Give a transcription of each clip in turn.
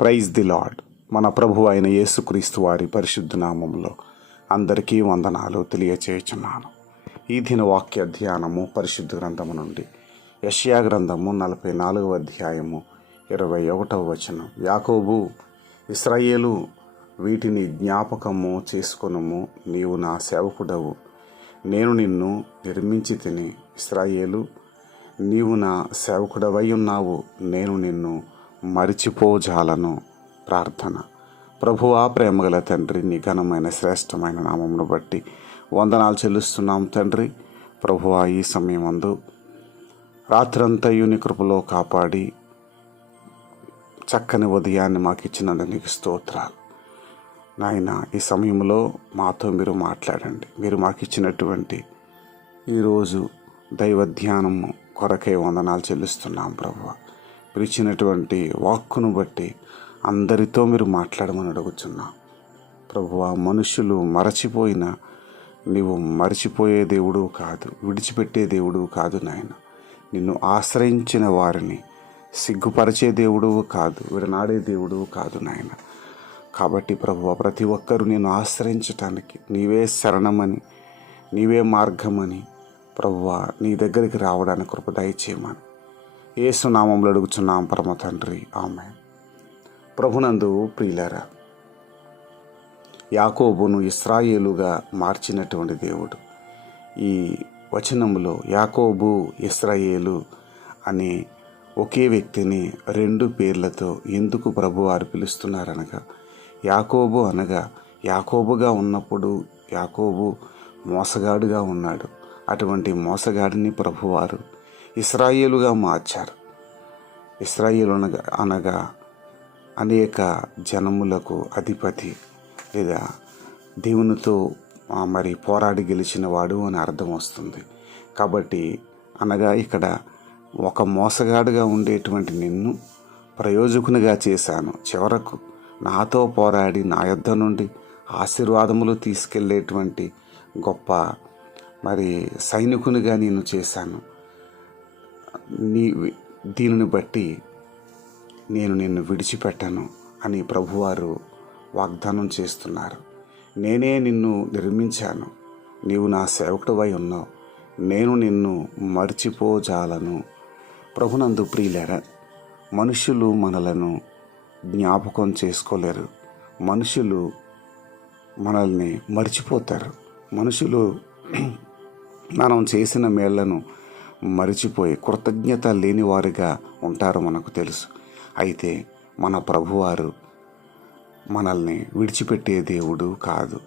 Praise the lord మన ప్రభు అయిన యేసుక్రీస్తు వారి పరిశుద్ధ నామంలో అందరికీ వందనాలు తెలియచేయుచున్నాను. ఈ దిన వాక్య ధ్యానము పరిశుద్ధ గ్రంథము నుండి యష్యా గ్రంథము నలభై నాలుగవ అధ్యాయము ఇరవై ఒకటవ వచనం. యాకోబు ఇస్రాయేలు వీటిని జ్ఞాపకము చేసుకునము నీవు నా సేవకుడవు. నేను నిన్ను నిర్మించి తిని ఇస్రాయేలు నీవు నా సేవకుడవై ఉన్నావు. నేను నిన్ను మరిచిపోజాలను ప్రార్థన. ప్రభువా ప్రేమగల తండ్రి నీ ఘనమైన శ్రేష్టమైన నామమును బట్టి వందనాలు చెల్లిస్తున్నాం తండ్రి. ప్రభువా ఈ సమయమందు రాత్రంతయు నీ కృపలో కాపాడి చక్కని ఉదయాన్ని మాకు ఇచ్చినందు నీకు స్తోత్రాలు. నాయన ఈ సమయంలో మాతో మీరు మాట్లాడండి. మీరు మాకు ఇచ్చినటువంటి ఈరోజు దైవ ధ్యానము కొరకై వందనాలు చెల్లిస్తున్నాం ప్రభు వాక్కును బట్టి అందరితో మీరు మాట్లాడమని అడుగుతున్నాం ప్రభువ మనుషులు మరచిపోయిన నీవు మరచిపోయే దేవుడు కాదు విడిచిపెట్టే దేవుడు కాదు నాయన. నిన్ను ఆశ్రయించిన వారిని సిగ్గుపరిచే దేవుడు కాదు విడనాడే దేవుడు కాదు నాయన. కాబట్టి ప్రభువ ప్రతి ఒక్కరూ నేను ఆశ్రయించటానికి నీవే శరణమని నీవే మార్గమని ప్రభువ నీ దగ్గరికి రావడానికి కృప దయచేయమని. ఏసునామంలో అడుగుచున్నాం పరమ తండ్రి. ఆమె ప్రభునందు ప్రియులరా యాకోబును ఇస్రాయేలుగా మార్చినటువంటి దేవుడు ఈ వచనంలో యాకోబు ఇస్రాయేలు అనే ఒకే వ్యక్తిని రెండు పేర్లతో ఎందుకు ప్రభువారు పిలుస్తున్నారనగా యాకోబు అనగా యాకోబుగా ఉన్నప్పుడు యాకోబు మోసగాడుగా ఉన్నాడు. అటువంటి మోసగాడిని ప్రభువారు ఇస్రాయేలుగా మార్చారు. ఇస్రాయేలు అనగా అనగా అనేక జనములకు అధిపతి లేదా దేవునితో మరి పోరాడి గెలిచిన వాడు అని అర్థం వస్తుంది. కాబట్టి అనగా ఇక్కడ ఒక మోసగాడుగా ఉండేటువంటి నిన్ను ప్రయోజకునిగా చేశాను. చివరకు నాతో పోరాడి నా యుద్ధ నుండి ఆశీర్వాదములు తీసుకెళ్ళేటువంటి గొప్ప మరి సైనికునిగా నేను చేశాను. నీ దీనిని బట్టి నేను నిన్ను విడిచిపెట్టను అని ప్రభువారు వాగ్దానం చేస్తున్నారు. నేనే నిన్ను నిర్మించాను. నీవు నా సేవకుడివై ఉన్నావు. నేను నిన్ను మర్చిపోజాలను. ప్రభునందు ప్రియులరా మనుషులు మనలను జ్ఞాపకం చేసుకోలేరు. మనుషులు మనల్ని మర్చిపోతారు. మనుషులు మనం చేసిన మేళ్ళను మరిచిపోయి కృతజ్ఞత లేనివారుగా ఉంటారు మనకు తెలుసు. అయితే మన ప్రభువారు మనల్ని విడిచిపెట్టే దేవుడు కాదు.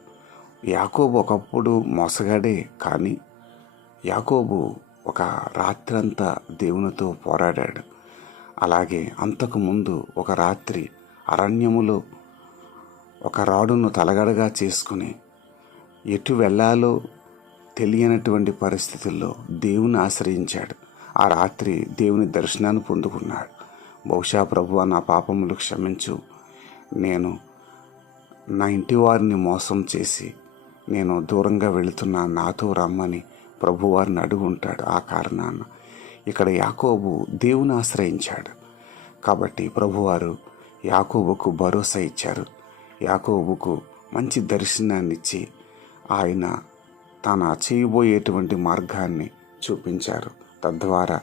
యాకోబు ఒకప్పుడు మోసగాడే కానీ యాకోబు ఒక రాత్రంతా దేవునితో పోరాడాడు. అలాగే అంతకుముందు ఒక రాత్రి అరణ్యములో ఒక రాడును తలగడగా చేసుకుని ఎటు వెళ్ళాలో తెలియనటువంటి పరిస్థితుల్లో దేవుని ఆశ్రయించాడు. ఆ రాత్రి దేవుని దర్శనాన్ని పొందుకున్నాడు. బహుశా ప్రభు నా పాపములు క్షమించు. నేను నా ఇంటి వారిని మోసం చేసి నేను దూరంగా వెళుతున్నా నాతో రమ్మని ప్రభువారిని అడుగుంటాడు ఆ కారణాన ఇక్కడ యాకోబు దేవుని ఆశ్రయించాడు. కాబట్టి ప్రభువారు యాకోబుకు భరోసా ఇచ్చారు. యాకోబుకు మంచి దర్శనాన్ని ఇచ్చి ఆయన తన చేయబోయేటువంటి మార్గాన్ని చూపించారు. తద్వారా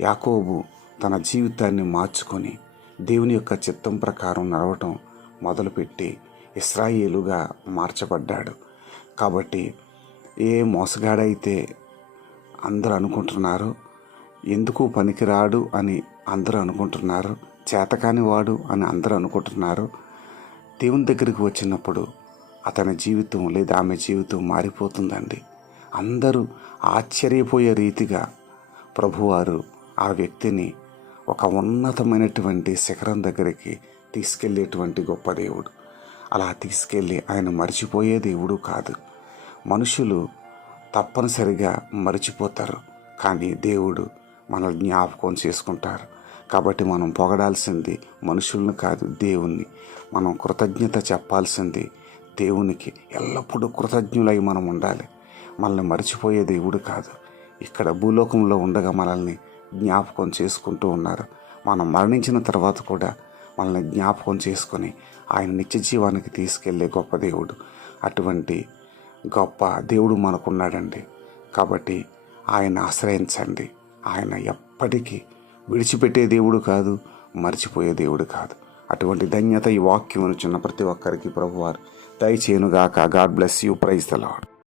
యాకోబు తన జీవితాన్ని మార్చుకొని దేవుని యొక్క చిత్తం ప్రకారం నడవటం మొదలుపెట్టి ఇస్రాయేలుగా మార్చబడ్డాడు. కాబట్టి ఏ మోసగాడైతే అందరూ అనుకుంటున్నారు ఎందుకు పనికిరాడు అని అందరూ అనుకుంటున్నారు చేతకాని వాడు అని అందరూ అనుకుంటున్నారు దేవుని దగ్గరికి వచ్చినప్పుడు అతని జీవితం లేదా ఆమె జీవితం మారిపోతుందండి. అందరూ ఆశ్చర్యపోయే రీతిగా ప్రభువారు ఆ వ్యక్తిని ఒక ఉన్నతమైనటువంటి శిఖరం దగ్గరికి తీసుకెళ్ళేటువంటి గొప్ప దేవుడు. అలా తీసుకెళ్ళి ఆయన మర్చిపోయే దేవుడు కాదు. మనుషులు తప్పనిసరిగా మర్చిపోతారు. కానీ దేవుడు మన జ్ఞాపకం చేసుకుంటారు. కాబట్టి మనం పొగడాల్సింది మనుషులను కాదు దేవుణ్ణి. మనం కృతజ్ఞత చెప్పాల్సింది దేవునికి ఎల్లప్పుడూ కృతజ్ఞులై మనం ఉండాలి. మనల్ని మర్చిపోయే దేవుడు కాదు. ఇక్కడ భూలోకంలో ఉండగా మనల్ని జ్ఞాపకం చేసుకుంటూ ఉన్నారు. మనం మరణించిన తర్వాత కూడా మనల్ని జ్ఞాపకం చేసుకొని ఆయన నిత్య జీవానికి తీసుకెళ్ళే గొప్ప దేవుడు. అటువంటి గొప్ప దేవుడు మనకున్నాడండి. కాబట్టి ఆయన ఆశ్రయించండి. ఆయన ఎప్పటికీ విడిచిపెట్టే దేవుడు కాదు మర్చిపోయే దేవుడు కాదు. అటువంటి ధన్యత ఈ వాక్యం చిన్న ప్రతి ఒక్కరికి ప్రభువారు. దయచేయునుగాక. God bless you praise the Lord